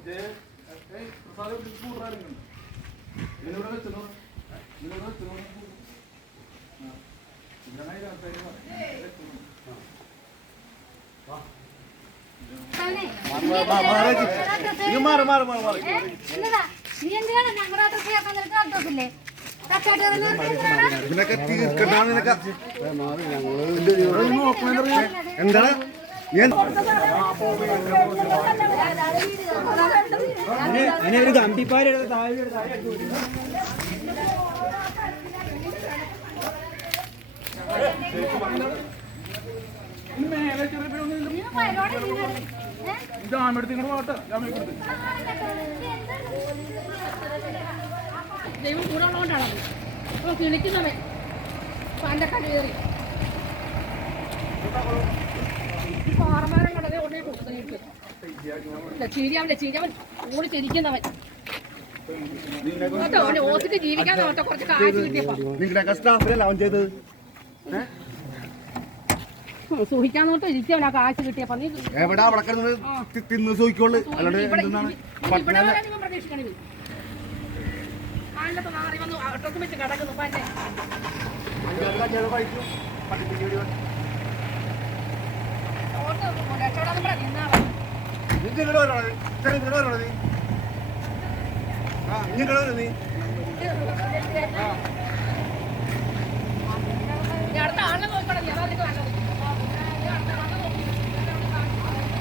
ഇത് ഇത് പ്രസാദ് ഇവിടെ മാറി നീ എന്താണ് ഞാൻ ഒരു കമ്പിപ്പാര താഴെ പേരൊന്നും ജാമ്യം എടുത്ത് ഇങ്ങോട്ട് പോട്ടെ ജാമ്യം എടുത്ത് ദൈവം കൂടെ ഉള്ളതുകൊണ്ടാണ് അപ്പോൾ കിണിക്കുന്നവൻ പാന്റെ കല്ലേറി പാറമാരം കടലേ ഉടനെ കൊടുത്തിട്ട് ചിരിയാവില്ല ചിരിയവൻ ഓടി ചിരിക്കുന്നവൻ. കേട്ടോ അവന് ഓസിട്ട് ജീവിക്കാൻ കേട്ടോ കുറച്ച് കാശ് കിട്ടിയപ്പോ. നിങ്ങളുടെയൊക്കെ സ്റ്റാഫിനല്ല അവൻ ചെയ്തത്? സൂഹിക്കാൻ നോട്ടോ ഇരിക്കവൻ ആ കാശ് കിട്ടിയപ്പോ. നീ എവിടെ അവിടെ കിടന്ന് തിന്ന് സൂയിക്കോൾ അല്ലാണ്ട് എന്താണ് പ്രതീക്ഷിക്കണേ. ആളിലൊക്കെ മാറി വന്നു അട്ടൊക്കെ വെച്ച് കിടക്കുന്നു പന്നെ ഓട്ടോ മതി. ഇങ്ങോട്ട് വരണോ ചെറിയ ഇങ്ങോട്ട് വരണോ നീ ആ ഇങ്ങോട്ട് വരണോ നീ ഇത്